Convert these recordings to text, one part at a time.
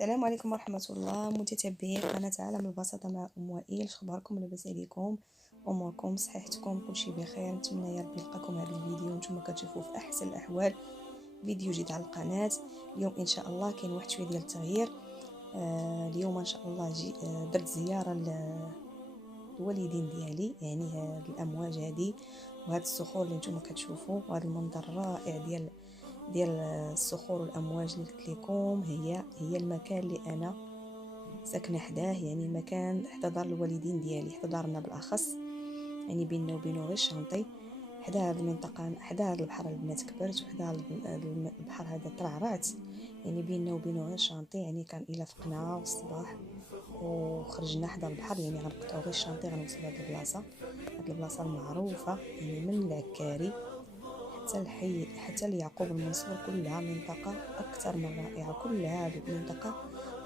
السلام عليكم ورحمة الله متتبعي قناة عالم البساطة مع أم وائل. شخباركم؟ لاباس عليكم؟ أموركم صحتكم كلشي بخير؟ نتمنى يا ربي نلقاكم هذا الفيديو وانتم كتشوفوا في أحسن الأحوال فيديو جديد على القناة. اليوم إن شاء الله كاين واحد شوية ديال التغيير. اليوم إن شاء الله درت زيارة للوالدين ديالي، يعني هاد الأمواج هادي وهاد الصخور اللي نتوما كتشوفوا وهذا المنظر الرائع ديال الصخور والامواج اللي قلت لكم هي المكان اللي انا ساكنه حداه، يعني مكان حدا دار الوالدين ديالي، حدا دارنا بالاخص، يعني بيننا وبينه غير الشانطي. حدا هذه المنطقه، حدا هذا البحر البنات كبرت، وحدا البحر هذا ترعرعت، يعني بيننا وبينه غير الشانطي. يعني كان الا فقنا الصباح وخرجنا حدا البحر يعني غنقطعوا غير الشانطي غنوصلوا لهاد البلاصه، هاد البلاصه المعروفه يعني من العكاري حتى الحي حتى ليعقوب المنصور. كلها منطقة أكثر من رائعة، كل هذه المنطقة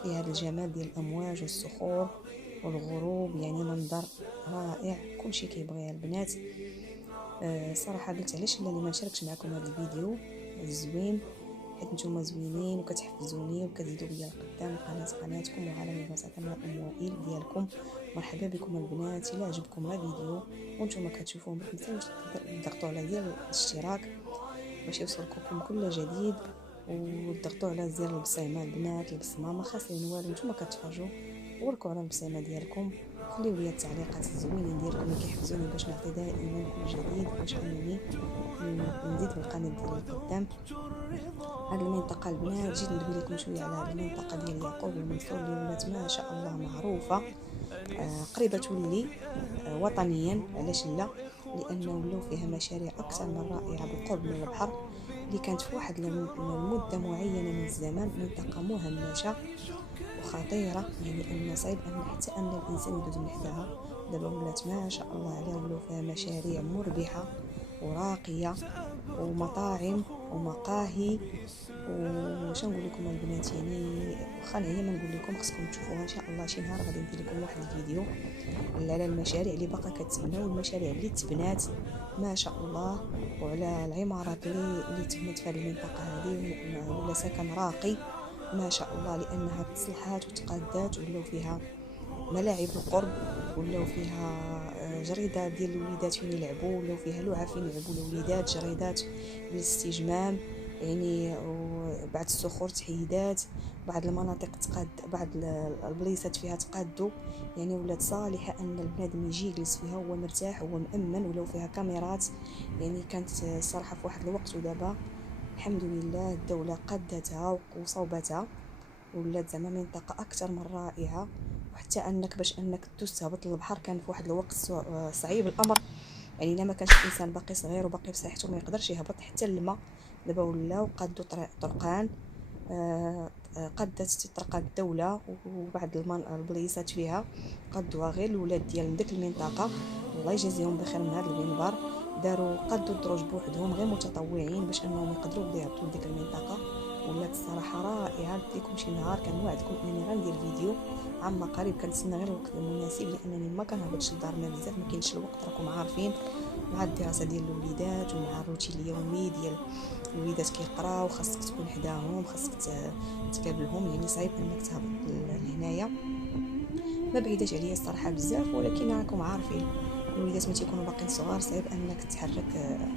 فيها هذا الجمال ديال الأمواج والصخور والغروب، يعني منظر رائع كلشي كيبغيها البنات. صراحة قلت علاش لا ما نشاركش معكم هذا الفيديو الزوين، حيت نتوما زوينين وكتحفزوني وكتزيدوا بيا القدام. قناتكم وعالم البساطة مع أم وائل ديالكم. مرحبا بكم البنات. الى عجبكم الفيديو وانتم كتشوفوه ما تنساوش تضغطوا على زر الاشتراك باش يوصلكم كل جديد، وتضغطوا على زر البصيمه البنات، البصمه ما خاسرين والو، نتوما كتفرجوا وركوا على البصيمه ديالكم، خليو لي التعليقات الزوينين ديالكم اللي كيحفزوني باش نعطي دائما كل جديد، باش انني نزيد بالقناه ديالي لقدام. هذه المنطقه البنات جيت ندوي لكم شويه على هذه المنطقه ديال يعقوب المنصور اللي ولات ما شاء الله معروفه، قريبه تولي وطنيا. علاش لا؟ لانه ولاو فيها مشاريع اكثر من رائعه بالقرب من البحر، اللي كانت في واحد المده معينه من الزمان منطقه مهمشه وخطيره، يعني ان صعيب ان حتى ان الانسان يدوز من حداها. دابا ولات ما شاء الله عليها ولاو فيها مشاريع مربحه وراقيه ومطاعم ومقاهي. وش نقول لكم البنات، يعني واخا نعيا ما نقول لكم خصكم تشوفوها ان شاء الله. شي نهار غادي ندير لكم واحد الفيديو على المشاريع اللي باقا كتبنى والمشاريع اللي تبنات ما شاء الله، وعلى العمارات اللي تبنت في هذه المنطقه هذه، ولا سكن راقي ما شاء الله، لانها تصلحات وتقادات ولاو فيها ملاعب القرب، ولاو فيها جريدات ديال الوليدات فين يلعبوا، ولاو فيها لعب فين يلعبوا الوليدات، جريدات للاستجمام، يعني بعض الصخور تحيدات، بعض المناطق تقاد، بعض البليصات فيها تقادوا، يعني ولات صالحه ان البنادم يجي يجلس فيها وهو مرتاح وهو مأمن. ولو فيها كاميرات، يعني كانت الصراحه في واحد الوقت، ودابا الحمد لله الدوله قادتها وصوبتها، ولات زعما منطقه اكثر من رائعه. وحتى انك باش انك تهبط للبحر كان في واحد الوقت صعيب الامر، يعني الا ما كانش الانسان باقي صغير وباقي بصحته ما يقدرش يهبط حتى الماء. دابا ولاو قادوا طرقان، قادت طرقات الدوله وبعض البليصات فيها قادوها غير الولاد ديال ديك المنطقه، الله يجازيهم بخير من هذا المنبر. قادوا الدروج بوحدهم غير متطوعين باش انهم يقدروا يبداو يهبطوا لديك المنطقه. ولات الصراحه رائعه. قلت لكم شي نهار كنوعدكم انني غندير فيديو عما قريب، كنتسنى غير الوقت المناسب لانني ما كنهبطش لدارنا بزاف، ما كاينش الوقت راكم عارفين، مع الدراسه ديال الوليدات ومع الروتين اليومي ديال الوليدات كيقراو، خاصك تكون حداهم، خاصك تقابلهم، يعني صعيب انك تهبط لهنايا. ما بعيداش عليا الصراحه بزاف، ولكن راكم عارفين الوليدات ملي تيكونوا باقيين صغار صعيب انك تتحرك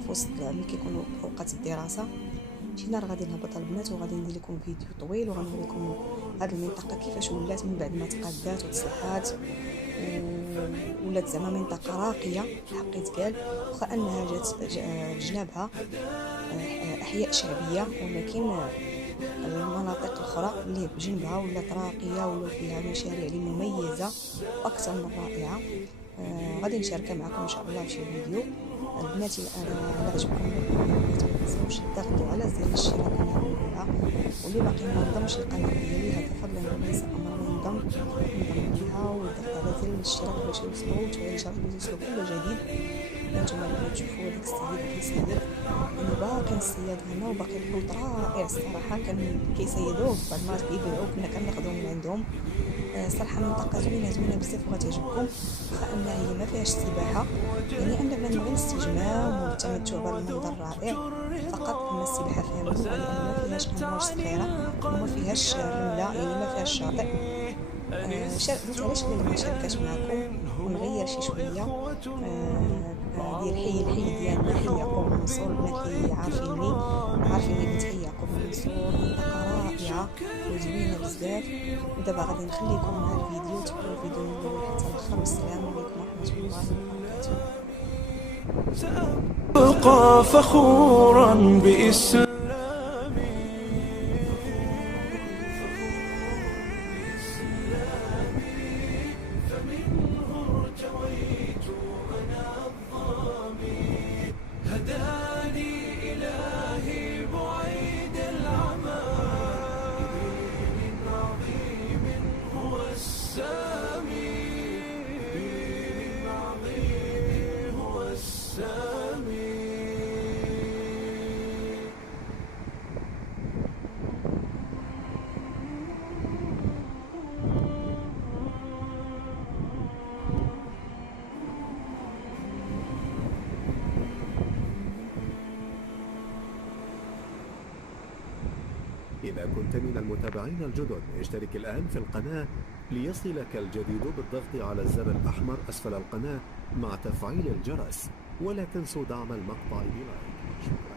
في وسط ملي كيكونوا اوقات الدراسه. شي نهار غادي نهبط البنات وغادي ندير لكم فيديو طويل وغنوريكم هذه المنطقه كيفاش ولات من بعد ما تقادات وتصلحات، ولات زعما منطقه راقيه الحق يتقال، واخا انها جات بجنابها احياء شعبيه، ولكن المناطق الاخرى اللي بجنبها ولات راقيه ولا فيها مشاريع اللي مميزه واكثر من رائعه. غادي نشاركها معكم ان شاء الله في شي فيديو. البنات انا عجبكم ما تنساوش تضغطوا على زر الاشتراك اللي نقولها، واللي باقي ما انضمش للقناه ديالي هذا فضلا وليس امرا ينضم ليها ويضغط على زر الاشتراك باش يوصلوا وتفعيل الجرس باش يوصلوا كل جديد. نتوما اللي تشوفوا هذاك السيد كيصيد، يعني باقي نصيد هنا وباقي الحوت رائع الصراحه، كان كيصيدوه بعد ما كيبيعوه كنا كناخذوه من عندهم. صراحه منطقه زوينه بزاف وغتعجبكم، واخا انها هي ما فيهاش سباحه، يعني عندنا غير الاستجمام والتمتع بهذا المنظر الرائع. فقط. أما السباحة فيها ممنوع لأن ما فيهاش أمواج صغيرة وما فيهاش رملة، يعني ما فيهاش شاطئ. قلت علاش لا ما نشاركاش معكم ونغير شي شويه. ديال الحي ديالنا حي يعقوب المنصور. البنات اللي عارفيني بنت حي يعقوب المنصور، منطقه رائعه وزوينه بزاف. ودابا غادي نخليكم مع الفيديو، تبعوا الفيديو من الاول حتى الاخر. والسلام عليكم ورحمه الله وبركاته. سأبقى فخورا بإسلامي. إذا كنت من المتابعين الجدد اشترك الآن في القناة ليصلك الجديد بالضغط على الزر الأحمر أسفل القناة مع تفعيل الجرس، ولا تنسوا دعم المقطع بلايك. شكرا.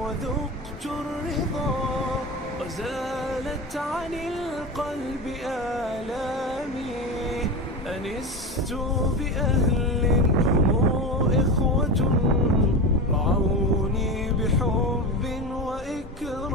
وذقت الرضا وزالت عن القلب آلامي. أنست بأهل هم إخوة رعوني بحب وإكرام.